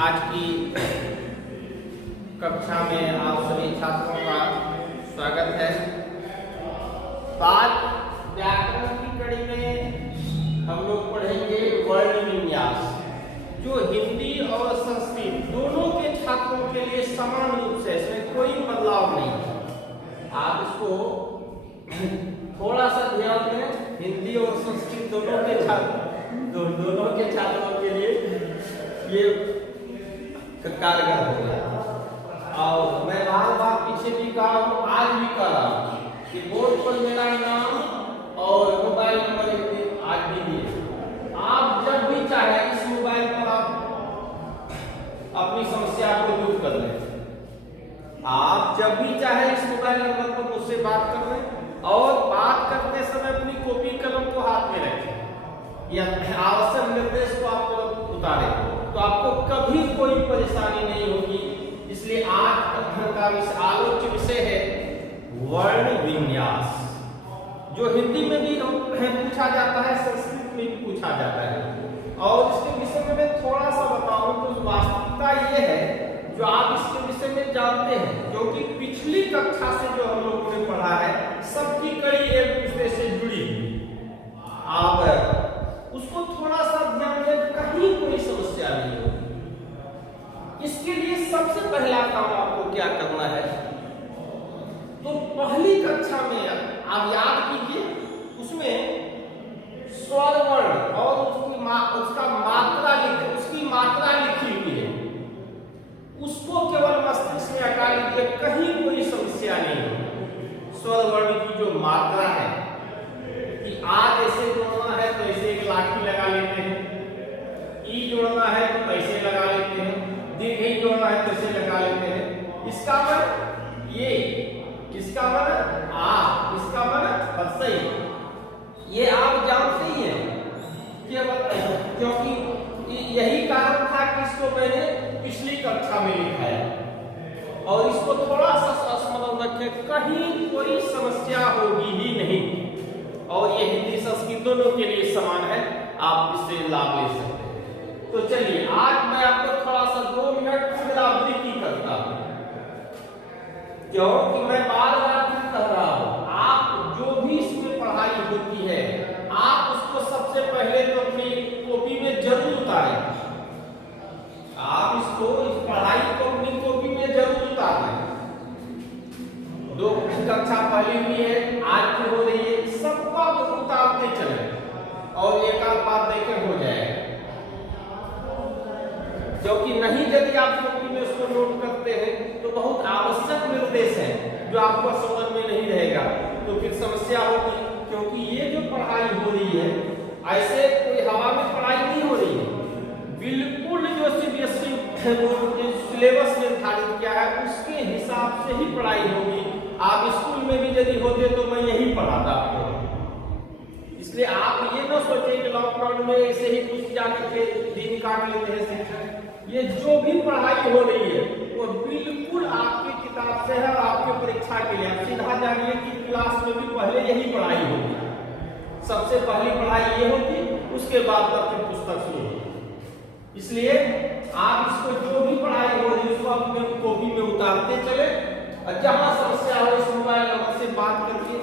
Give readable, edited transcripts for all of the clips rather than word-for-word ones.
आज की कक्षा में आप सभी छात्रों का स्वागत है। आज व्याकरण की कड़ी में हम लोग पढ़ेंगे वर्ण विन्यास, जो हिंदी और संस्कृत दोनों के छात्रों के लिए समान रूप से, इसमें कोई बदलाव नहीं है। आप इसको थोड़ा सा ध्यान दें, हिंदी और संस्कृत दोनों के छात्रों के लिए ये कारगर हो गया। और मैं बार बार पीछे भी कहा हूँ, आज भी कह रहा हूँ कि बोर्ड पर मेरा नाम और मोबाइल नंबर आज भी दिए। आप जब भी चाहे इस मोबाइल पर आप अपनी समस्या को दूर कर लें। आप जब भी चाहे इस मोबाइल नंबर पर मुझसे बात कर लें और बात करते समय अपनी कॉपी कलम को हाथ में रखें या आवश्यक निर्देश को आप उतारें, तो आपको कभी कोई परेशानी नहीं होगी। इसलिए आज का आलोच्य विषय है वर्ण विन्यास, जो हिंदी में भी पूछा जाता है, संस्कृत में भी पूछा जाता है। और इसके विषय में मैं थोड़ा सा बताऊं तो वास्तविकता ये है, जो आप इसके विषय में जानते हैं, जो कि पिछली कक्षा से जो हम लोगों ने पढ़ा है, सबकी कड़ी एक दूसरे से जुड़ी हुई। आप उसको थोड़ा सा ध्यान दें, कहीं कोई समस्या नहीं होगी। इसके लिए सबसे पहला काम आपको क्या करना है, तो पहली कक्षा में आप याद कीजिए, उसमें स्वर वर्ण और उसका मात्रा उसकी मात्रा लिखी हुई है, उसको केवल मस्तिष्क में हटा लीजिए, कहीं कोई समस्या नहीं होगी। स्वर वर्ण की जो मात्रा है कि आज ऐसे जोड़ना है तो ऐसे एक लाठी लगा लेते हैं, ई जोड़ना है तो ऐसे लगा लेते हैं, दीर्घ जोड़ना है तो ऐसे लगा लेते हैं। इसका मन ये, इसका मन आ, इसका मन सही, ये आप जानते ही हैं क्योंकि यही कारण था कि इसको मैंने पिछली कक्षा में लिखा है। और इसको थोड़ा सा स्मरण रखें, कहीं कोई समस्या होगी ही नहीं। और ये हिंदी संस्कृत दोनों के लिए समान है, आप इससे लाभ ले सकते हैं। तो चलिए आज मैं आपको थोड़ा सा 2 मिनट पुनरावृत्ति करता हूं, क्योंकि मैं बार बार कह रहा हूं, आप जो भी इसमें पढ़ाई होती है, आप उसको सबसे पहले तो अपनी कॉपी में जरूर उतारें। आप इसको, इस पढ़ाई को अपनी कॉपी में जरूर उतारें। 2 कक्षा पहले हुई है, आज की हो रही है, सबका उतारते चले और एक आध बार देखे हो जाएगा। क्योंकि नहीं, यदि आप कॉपी में उसको नोट करते हैं तो बहुत आवश्यक निर्देश है जो आपको समझ में नहीं रहेगा, तो फिर समस्या होगी। क्योंकि ये जो पढ़ाई हो रही है, ऐसे कोई हवा में पढ़ाई नहीं हो रही है, बिल्कुल जो सीबीएसई सिलेबस निर्धारित किया है उसके हिसाब से ही पढ़ाई होगी। आप स्कूल में भी यदि होते तो मैं यही पढ़ाता आपको। इसलिए आप ये न सोचें कि लॉकडाउन में ऐसे ही कुछ जाकर के दिन काट लेते हैं शिक्षक। ये जो भी पढ़ाई हो रही है वो बिल्कुल आपकी किताब से है, आपके परीक्षा के लिए। आप सीधा जानिए कि क्लास में भी पहले यही पढ़ाई होगी, सबसे पहली पढ़ाई ये होती, उसके बाद फिर पुस्तक शुरू होती। इसलिए आप इसको जो भी पढ़ाई हो रही है उसको अपने कॉपी में उतारते चले, और जहां समस्या हो इस मोबाइल नंबर से बात करके,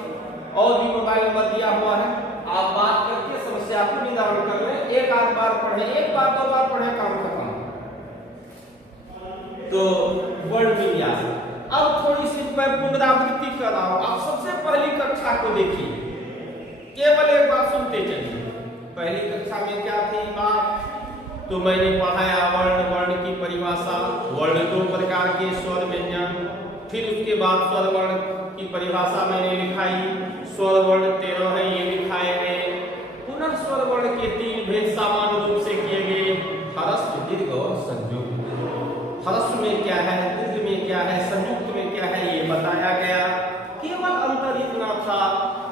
और भी मोबाइल नंबर दिया हुआ है, आप बात करके समस्या को निवारण कर लें। एक आध बार पढ़े, एक बार 2 बार पढ़े, काम खत्म। तो वर्ण विन्यास अब थोड़ी सी मैं पुनरावृत्ति कर रहा हूं। आप सबसे पहली कक्षा को देखिए, केवल एक बार सुनते चलिए। पहली कक्षा में क्या थी बात, तो मैंने पढ़ाया वर्ण, वर्ण की परिभाषा, वर्ण 2 प्रकार के, स्वर व्यंजन। फिर उसके बाद स्वर वर्ण की परिभाषा मैंने लिखाई, स्वर वर्ण 13 है ये लिखाए गए। पुनः स्वर वर्ण के 3 भेद सामान्य रूप से किए गए, ह्रस्व, दीर्घ और संयुक्त। ह्रस्व में क्या है, दीर्घ में क्या है, संयुक्त में क्या है, ये बताया गया। केवल अंतर इतना था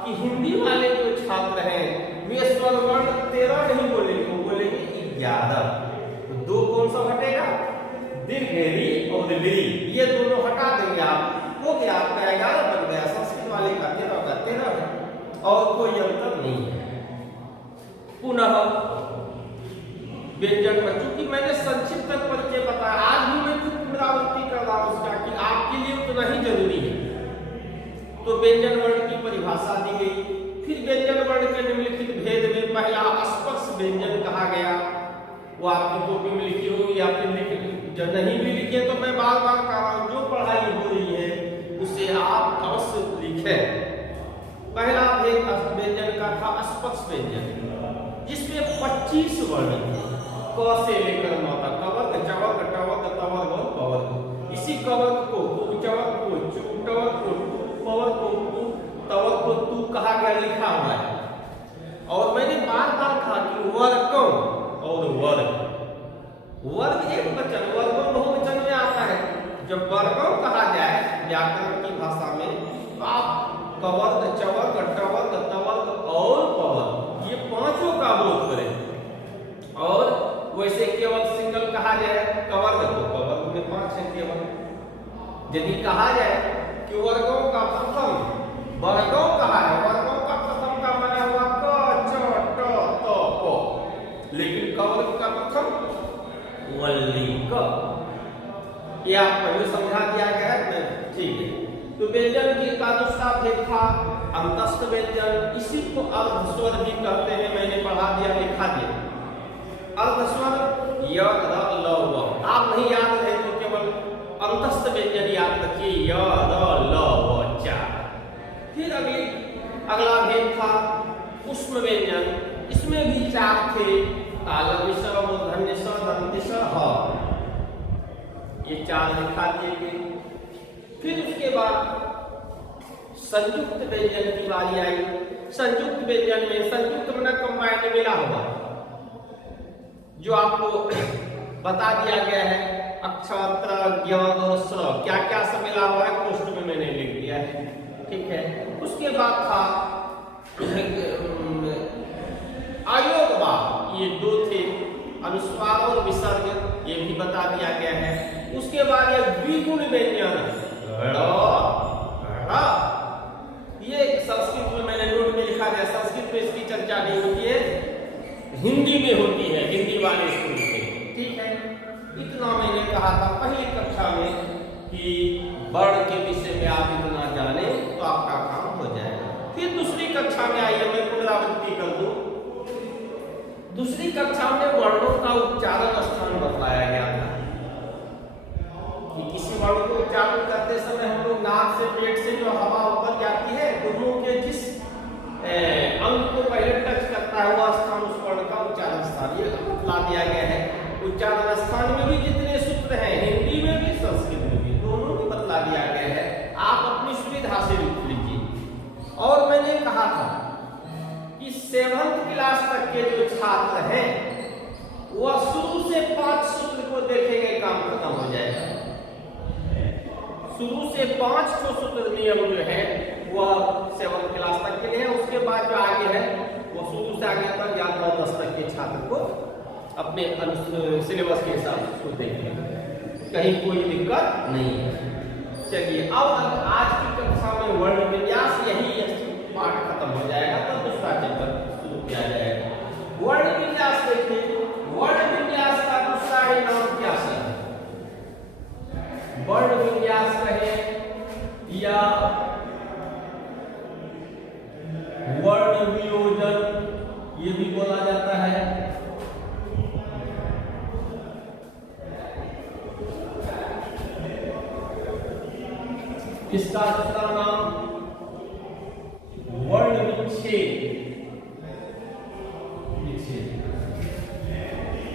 कि हिंदी वाले जो छात्र हैं वे स्वर वर्ण 13 नहीं बोलेंगे, वो बोलेंगे 11। तो 2 कौन सा हटेगा, दीर्घ री और ली, ये दोनों हटा देंगे आप, हो गया आपका 11 बन गया। संस्कृत वाले का 13 है और कोई अंतर नहीं है। पुनः व्यंजन पर, चूंकि मैंने संक्षिप्त परिचय बताया, आज भी मैं पुनरावृत्ति कर रहा हूं उसका कि आपके लिए उतना ही जरूरी है। तो व्यंजन वर्ण की परिभाषा दी गई। फिर व्यंजन वर्ण के निम्नलिखित भेद में पहला स्पर्श व्यंजन कहा गया। वो आपकी कॉपी में लिखी होगी, आपने जब नहीं भी लिखी है तो मैं बार बार कह रहा हूं, जो पढ़ाई हो रही है उसे आप अवश्य लिखें। पहला भेद व्यंजन का था स्पर्श व्यंजन, जिसमें 25 वर्ण थे, क से लेकर म तक, कवर्ग, चवर्ग, टवर्ग, तवर्ग और पवर्ग। इसी कवर्ग को चवर्ग को चुटवर्ग को पवर्ग को तवर्ग को तू कहा गया, लिखा हुआ है। और मैंने बार बार कहा कि वर्गों और वर्ग, वर्ग एक वचन, वर्गों बहुवचन में आता है। जब वर्गों कहा जाए व्याकरण की भाषा में, आप कवर्ग, चवर्ग, टवर्ग, तवर्ग और पवर्ग, ये पांचों का बोध करें। और वैसे केवल सिंगल कहा जाए कवर्ग, तो कवर्ग में 5 है केवल। यदि कहा जाए कि वर्गों का प्रथम, वर्गों कहा है, वर्गों का प्रथम का बना हुआ क, च, ट, त, प, लेकिन कवर्ग का प्रथम वल्ली क, ये आप पहले समझा दिया गया है, ठीक है। तो व्यंजन की का दूसरा भेद था अंतस्थ व्यंजन, इसी को अर्धस्वर भी कहते हैं, मैंने पढ़ा दिया, लिखा दिया। अर्धस्वर य, द, ल, व, आप नहीं याद रहे तो केवल अंतस्थ व्यंजन याद रखिए, य, द, ल, व, च। फिर अगला भेद था उष्म व्यंजन, इसमें भी 4 थे, तालव्य स, मूर्धन्य स, दंत्य स, ह, ये 4 लिखा दिए गए। फिर उसके बाद संयुक्त व्यंजन की बारी आई। संयुक्त व्यंजन में, संयुक्त मतलब कंबाइंड मिला हुआ, जो आपको बता दिया गया है, अक्षर, ज्ञ, स्र, क्या क्या सब मिला हुआ है, पोस्ट में मैंने लिख दिया है, ठीक है। उसके बाद था अयोगवाद, ये 2 थे, अनुस्वार और विसर्ग, ये भी बता दिया गया है। उसके बाद ये द्विगुण व्यंजन, ये संस्कृत में मैंने नोट में लिखा गया, संस्कृत में इसकी चर्चा नहीं होती है, हिंदी में होती है, हिंदी वाले स्कूल में, ठीक है। इतना मैंने कहा था पहली कक्षा में कि वर्ण के विषय में आप इतना जाने तो आपका काम हो जाएगा। फिर दूसरी कक्षा में आइए, मैं पुनरावृत्ति कर दूं। दूसरी कक्षा में वर्णों का उच्चारण स्थान बताया गया था कि किसी वर्ण को उच्चारण करते समय हम लोग नाक से, पेट से जो हवा ऊपर जाती है, दोनों के जिस अंग को पहले टच करता है वह स्थान उस वर्ण का उच्चारण स्थान, ये बता दिया गया है। उच्चारण स्थान में भी जितने सूत्र हैं, हिंदी में भी संस्कृत में भी, दोनों में बतला दिया गया है, आप अपनी सुविधा से लिख लीजिए। और मैंने कहा था कि 7th क्लास तक के जो छात्र हैं वह शुरू से 5 सूत्र को देखेंगे, काम खत्म हो जाएगा। शुरू से 5 सूत्र नियम जो है वह 7th क्लास तक के लिए है। उसके बाद जो आगे है वो शुरू से आगे तक या 9-10 तक के छात्र को अपने सिलेबस के हिसाब से उसको देखेंगे, कहीं कोई दिक्कत नहीं है। चलिए, अब आज की कक्षा में वर्ण विन्यास, यही पाठ खत्म हो जाएगा, तब दूसरा चैप्टर शुरू किया जाएगा। वर्ण विन्यास देखिए, वर्ण विन्यास का दूसरा ही नाम क्या है? वर्ण विन्यास कहे या वर्ण वियोजन, ये भी बोला जाता है। इसका दूसरा नाम वर्ण विच्छेद।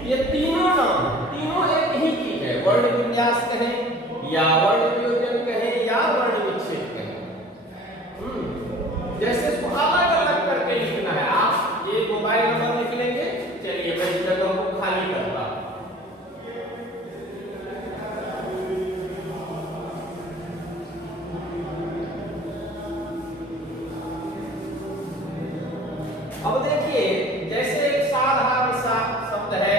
ये तीनों नाम, तीनों एक ही चीज है, वर्ण विन्यास कहें या वर्ण वियोजन कहें या वर्ण विच्छेद कहें। जैसे इसको अलग अलग करके लिखना है, आप ये मोबाइल नंबर लिख लेंगे। चलिए, मैं इस जगह को खाली करता हूं। अब देखिए, जैसे एक साधारण सा शब्द है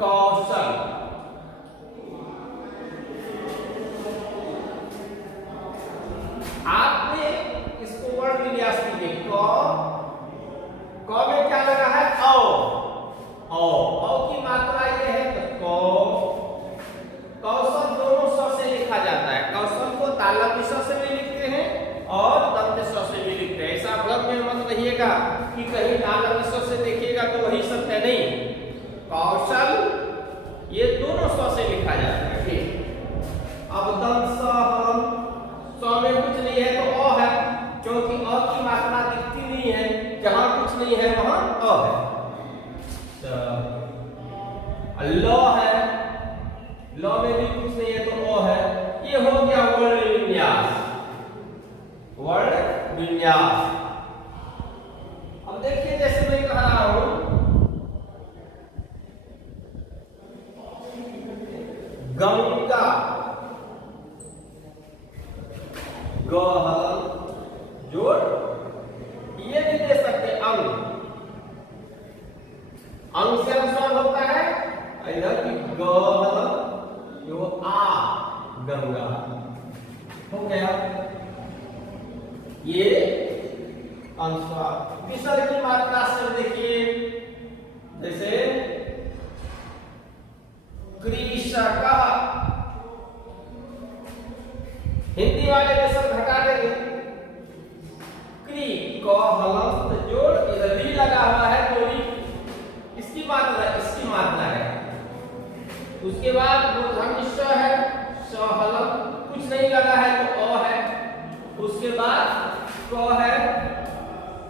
कौशल, औ की मात्रा ये है तो कौशल दोनों स से लिखा जाता है। कौशल को तालव्य स से भी लिखते हैं और दंत स से भी लिखते हैं। ऐसा भ्रम में मत रहिएगा कि कहीं तालव्य स से देखिएगा तो वही सत्य नहीं। कौशल ये दोनों स से लिखा जाता है। ठीक, अब दंत स में कुछ नहीं है तो अ है, क्योंकि अ की मात्रा दिखती नहीं है, जहां कुछ नहीं है वहां अ है। ल है, ल में भी कुछ नहीं है तो अ है। ये हो गया वर्ण विन्यास। वर्ण विन्यास। अब देखिए जैसे मैं कह रहा हूं गंगा, गहल जोड़, ये भी दे सकते अंग। अंग से अनुस्वार होता है इधर की गहल जो आ गंगा हो गया। ये अनुस्वार। विसर्ग की मात्रा से देखिए जैसे कृषक, हिंदी वाले विसर्ग हटा देंगे। क्री क हलंत जोड़, इधर भी लगा हुआ है तो भी इसकी मात्रा है। उसके बाद मूर्धन्य स है, स हलंत कुछ नहीं लगा है तो अ है। उसके बाद क है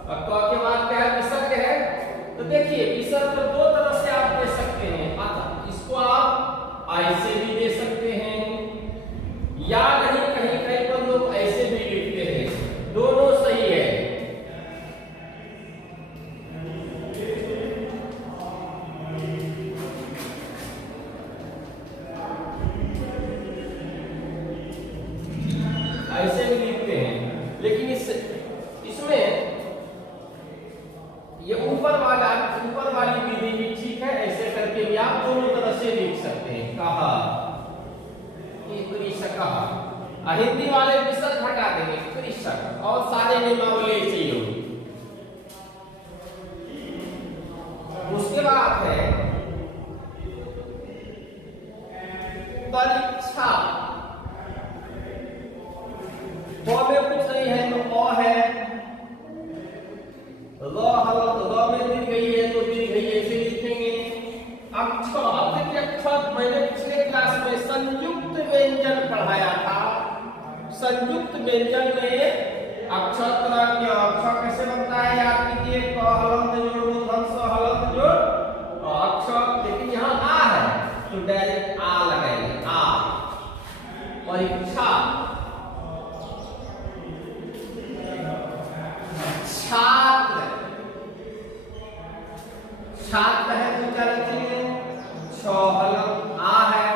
और क के बाद क्या है? विसर्ग है। तो देखिए विसर्ग को दो तरह से आप दे सकते हैं। इसको आप ऐसे भी दे सकते हैं या नहीं, कहीं पर लोग ऐसे भी लिखते हैं, दोनों सही है। ऐसे भी लिखते हैं, लेकिन इसमें ये ऊपर वाली विधि भी ठीक है। ऐसे करके भी आप दोनों तरह से लिख सकते हैं। कहा, कृषक, हिंदी वाले विसर्ग हटा देंगे, कृषक, और सारे नियमावली ऐसे ही होगी। उसके बाद है परीक्षा। ब में कुछ नहीं है तो अ है। ल में दी गई है तो दी गई ऐसे लिखेंगे। अक्षर, अब देखिए अक्षर मैंने पिछले क्लास में संयुक्त व्यंजन पढ़ाया था। संयुक्त व्यंजन में अक्षर तरह के अक्षर कैसे बनता है याद कीजिए। क हलंत जोड़, मूर्धन्य स हलंत जोड़ अक्षर। लेकिन यहाँ आ है तो डायरेक्ट आ लगाएंगे। आ। परीक्षा, छात्र, छात्र है तो क्या लिखेंगे? छ हलंत आ है।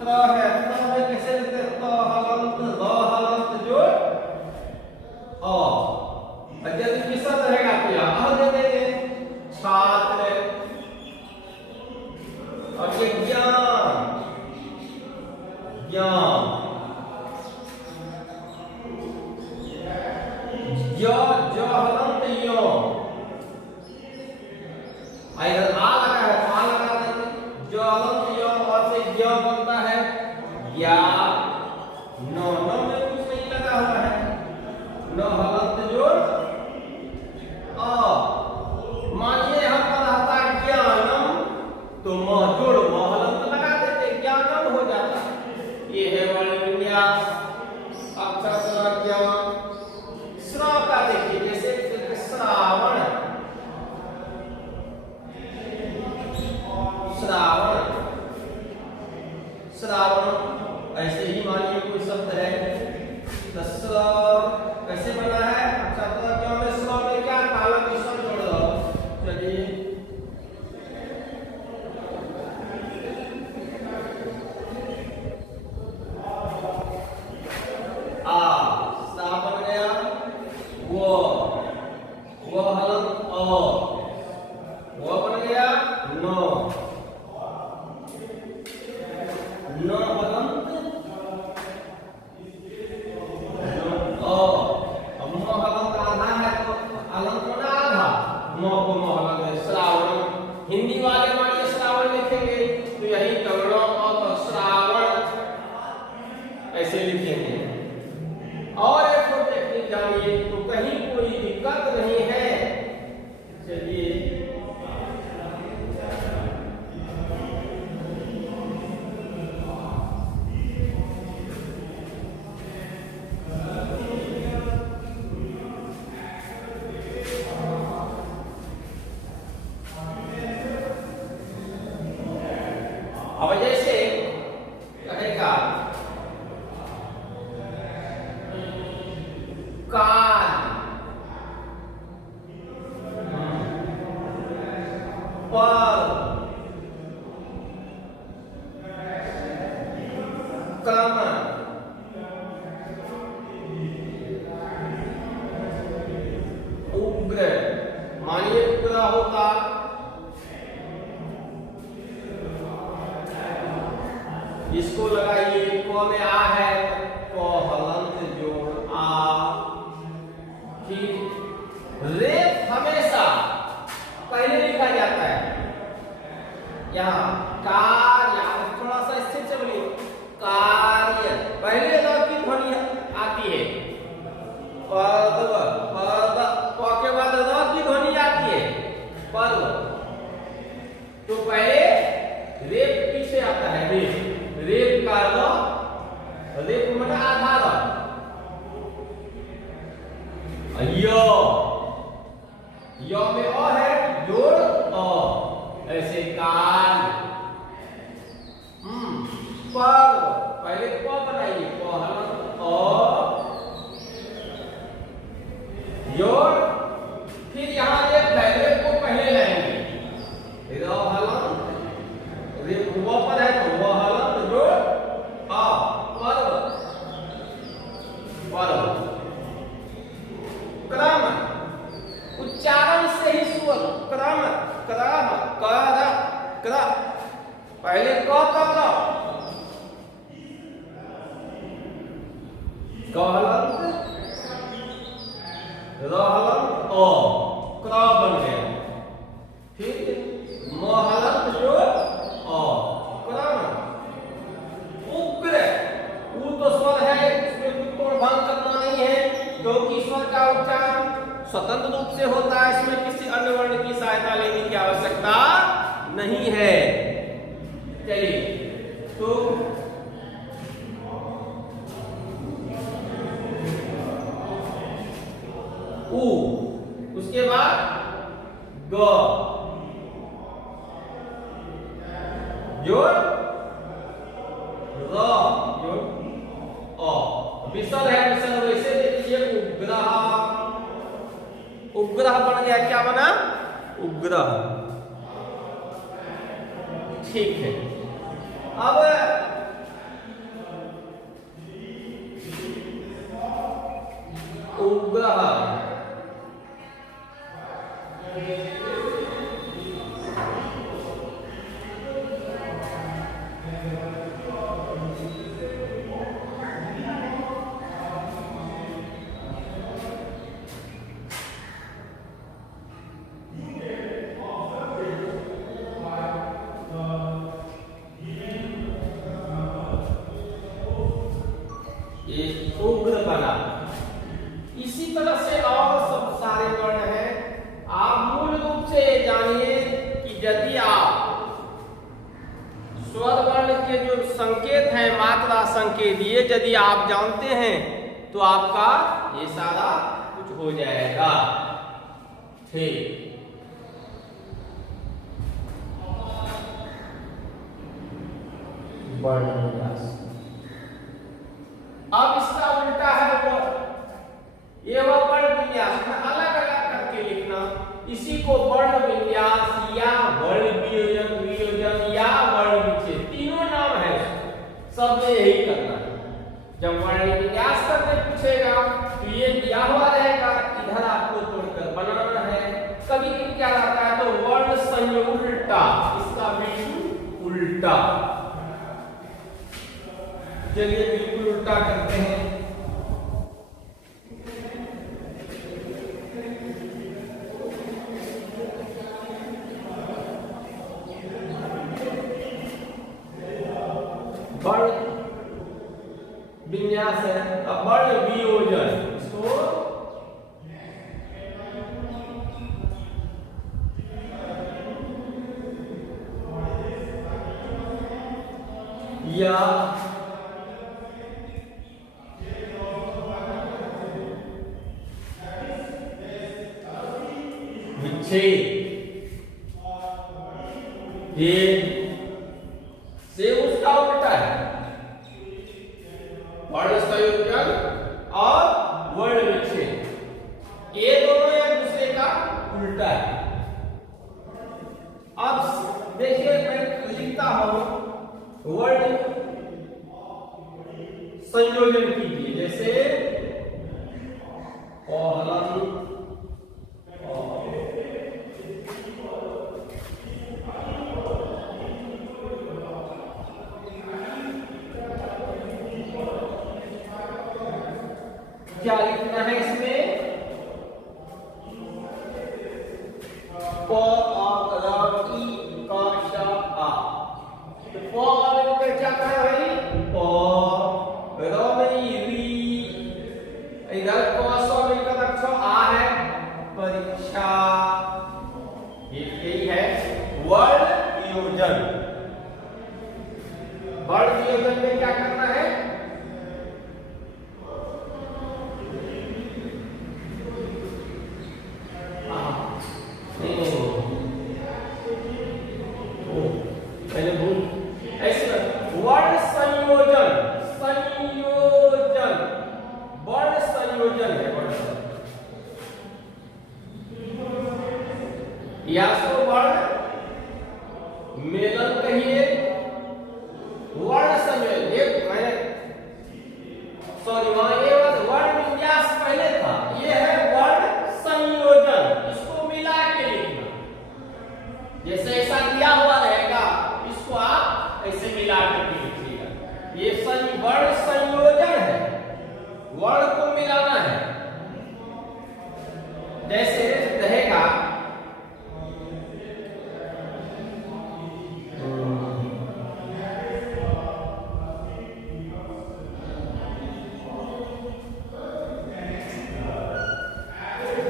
त्र है, त्र में कैसे लिखते हैं? त हलंत द हलंत जोड़ अ। यदि विसर्ग रहेगा तो यहाँ अ दे देंगे। छात्र। और ये ज्ञान, ज्ञान, ज हलंत यो, इधर आ लगा है, आ लगा देंगे। ज हलंत यो और से ज्ञ बनता है ज्ञा। न में कुछ नहीं लगा हुआ है। न हलंत जोड़ अ। मानिए यहाँ पर रहता ज्ञानम तो म जोड़ म हलंत लगा देते, ज्ञानम हो जाता। ये है वर्ण विन्यास। अक्षर ज्ञान। श्र का देखिए जैसे श्रावण, श्रावण, श्रावण। ऐसे ही मानिए कोई शब्द है तो श्र कैसे बना है? अक्षर ज्ञान में श्र में क्या तालव्य स जोड़ दो। चलिए आ, सा बन गया। वो हलंत अ, वो बन गया न। न हलंत न अ। ऐसे लिखेंगे। और एक और टेक्निक जानिए तो कहीं कोई दिक्कत नहीं है। चलिए अब जैसे कहेगा कान, पर, क्रम, उग्र। मानिए उग्र होता इसको लगाइए, क में आ है तो क हलंत जोड़ आ। फिर रेफ हमेशा पहले लिखा जाता है। यहाँ कार्य, थोड़ा सा स्थिर से बोलिए, कार्य पहले द की ध्वनि आती है। पद, पद, प के बाद द की ध्वनि आती है। पद तो पहले रेफ पीछे आता है। रेफ, रेफ का द, रेफ माने आधा द। य में अ है, जोड़ अ, ऐसे काल। पर पहले प बनाइए, प हलंत अ, जोड़। फिर यहाँ एक पहले को पहले लाएंगे, र हलंत, वो पर है तो वो हलंत जोड़ अ, पर्व, पर्व। क्रम, उच्चारण से ही स्वर, क्रम, क्रम, कर, क्र, पहले क का क, क हलंत, र हलंत अ, क्र बन गया। फिर म हलंत जोड़ अ, क्रम। उग्र, उ तो स्वर है, इसमें कोई भंग करना नहीं है, क्योंकि स्वर का उच्चारण स्वतंत्र रूप से होता है। इसमें किसी अन्य वर्ण की सहायता लेने की आवश्यकता नहीं है। चलिए तो उ, उसके बाद ग, जोड़ र, जोड़ अ। विसर्ग है, विसर्ग वैसे दे दीजिए, उग्रह। उग्रह बन गया, क्या बना? उग्रह। ठीक है। अब उग्रह, उग्र बना। इसी तरह से और सब सारे वर्ण हैं। आप मूल रूप से जानिए कि यदि आप स्वर वर्ण के जो संकेत हैं, मात्रा संकेत, ये यदि आप जानते हैं तो आपका ये सारा कुछ हो जाएगा। ठीक, वर्ण विन्यास। अब इसका उल्टा है वो, ये वो वर्ण विन्यास में अलग अलग करके लिखना। इसी को वर्ण विन्यास या वर्ण वियोजन, वियोजन या वर्ण विच्छेद, तीनों नाम है, सब में यही करना है। जब वर्ण विन्यास करने पूछेगा तो ये दिया हुआ रहेगा, इधर आपको तोड़कर बनाना है। कभी कभी क्या रहता है तो वर्ण संयोग उल्टा, इसका बिल्कुल उल्टा। चलिए बिल्कुल उल्टा करते हैं। विन्यास है। अब वर्ण वियोजन, इसको या विच्छेद, ये से उसका उल्टा है, वर्ण संयोजन और वर्ण विच्छेद, ये दोनों एक दूसरे का उल्टा है। अब देखिए मैं लिखता हूं वर्ण संयोजन कीजिए, जैसे कॉलम क्या लिखना है इसमें, प आ ई क श आ, तो प वाले को क्या कहा भाई, प, र में री, इधर क स मिलकर अक्षर आ है, परीक्षा, यही है वर्ण वियोजन। वर्ण वियोजन में क्या करना है, पहले भूल ऐसे वर्ण संयोजन, संयोजन, वर्ण संयोजन है, वर्ण या सो वर्ण मेलन कहिए, वर्ण संयोजन, ये मैंने सॉरी वहां ये वर्ण विन्यास पहले था, ये है वर्ण संयोजन, इसको मिला के लिखना, जैसे ऐसा दिया हुआ रहेगा इसको आप ऐसे मिला करके लिखिएगा, ये वर्ण संयोजन है, वर्ण को मिलाना है, जैसे रहेगा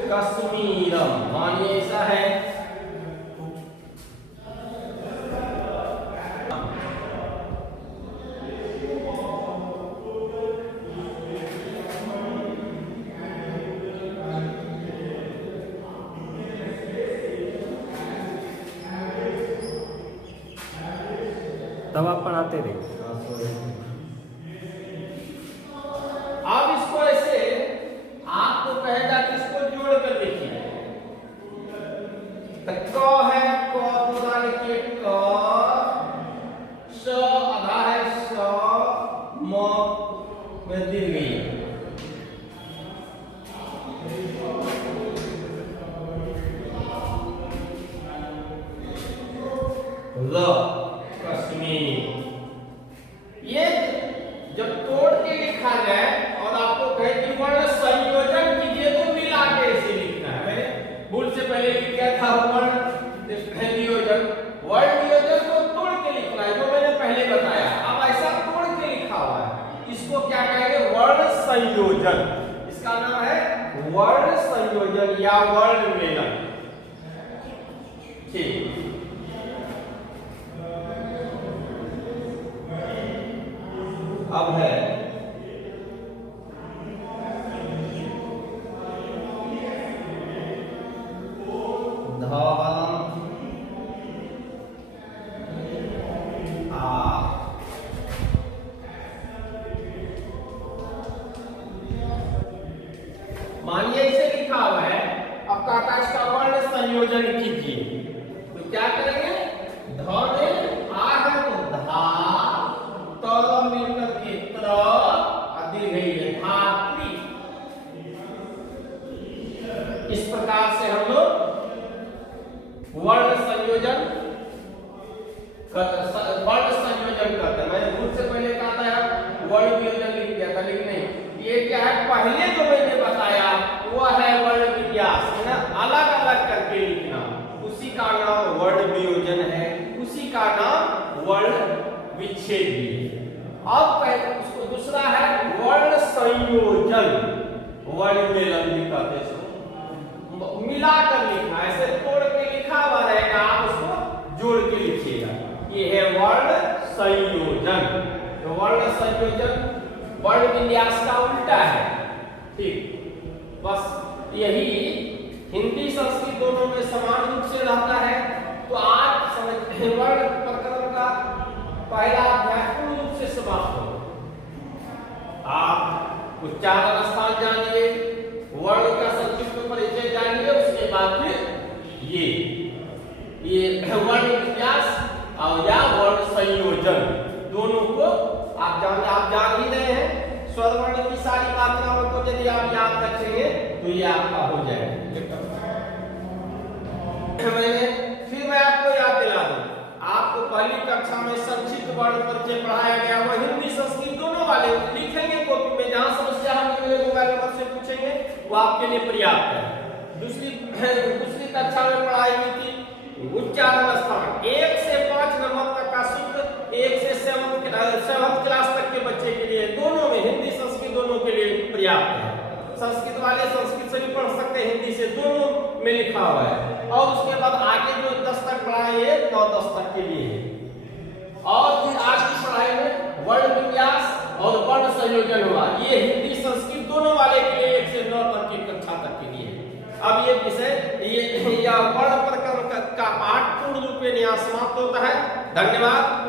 कश्मीरम, मानिए ऐसा है, तब आप पढ़ाते रहे। अब इसको ऐसे आपको कहेगा कि इसको जोड़ कर देखिए, तो क है, क पूरा लिखिए क, श आधा है स, म में दीर्घ है, ल कश्मीर, ये जब तोड़ के लिखा जाए और आपको कहे कि वर्ण संयोजन कीजिए तो मिला के ऐसे लिखना है, मैंने भूल से पहले लिख दिया था वर्ण वियोजन, वर्ण वियोजन को तोड़ के लिखना है जो मैंने पहले बताया, अब ऐसा तोड़ के लिखा हुआ है, इसको क्या कहेंगे, वर्ण संयोजन, इसका नाम है वर्ण संयोजन या वर्ण मेलन। ठीक, अब है धवलम आ, मानिए इसे लिखा हुआ है, अब काका इसका वर्ण संयोजन कीजिए, तो क्या करेंगे, ध में आ है तो धा, त मिलकर के त्र, दीर्घ है धात्री, इस प्रकार से हम लोग वर्ण संयोजन करते हैं। मैंने भूल से पहले कहा था वर्ण वियोजन लिख दिया था, लेकिन नहीं, ये क्या है, पहले जो मैंने बताया वो है वर्ण विन्यास, है ना, अलग अलग करके लिखना, उसी का नाम वर्ण वियोजन है, उसी का नाम वर्ण विच्छेद भी है। अब उसको दूसरा है संयोजन वर्ण मेलन भी कहते हैं। मिलाकर लिखा, ऐसे तोड़ के लिखा हुआ रहेगा, आप उसको जोड़ के लिखिएगा। ये है वर्ण संयोजन। तो वर्ण संयोजन वर्ण विन्यास का उल्टा है। ठीक, बस यही हिंदी संस्कृत दोनों में समान रूप से रहता है। तो आज समझ वर्ण प्रकरण का पहला अध्याय पूर्ण रूप से समाप्त हो। आप उच्चारण स्थान जानिए, वर्ण का संक्षिप्त परिचय जानिए, उसके बाद फिर ये वर्ण विन्यास और या वर्ण संयोजन दोनों को आप जान ही रहे हैं। स्वर वर्ण की सारी मात्राओं को यदि आप याद रखेंगे तो ये आपका हो जाएगा। मैं आपको याद दिला दूं, आपको पहली कक्षा में संक्षिप्त वर्ण परिचय पढ़ाया गया, वो हिंदी संस्कृत दोनों वाले लिखेंगे कॉपी में, जहां समस्या हम मेरे मोबाइल नंबर से पूछेंगे वो आपके लिए पर्याप्त है। दूसरी कक्षा में पढ़ाई हुई थी उच्चारण स्थान 1 से 5 नंबर तक का सूत्र, 1 से 7th क्लास तक के बच्चे के लिए दोनों में, हिंदी संस्कृत दोनों के लिए पर्याप्त है। संस्कृत वाले संस्कृत से भी पढ़ सकते हैं, हिंदी से, दोनों में लिखा हुआ है। और उसके बाद आगे जो 10 तक पढ़ाई है 9-10 तक के लिए है। और फिर आज की पढ़ाई में वर्ण विन्यास और वर्ण संयोजन हुआ, ये हिंदी संस्कृत दोनों वाले के लिए 1 से 9 तक की कक्षा तक के लिए। अब ये विषय या वर्ण प्रकरण का पाठ पूर्ण रूप में यहाँ समाप्त होता है। धन्यवाद।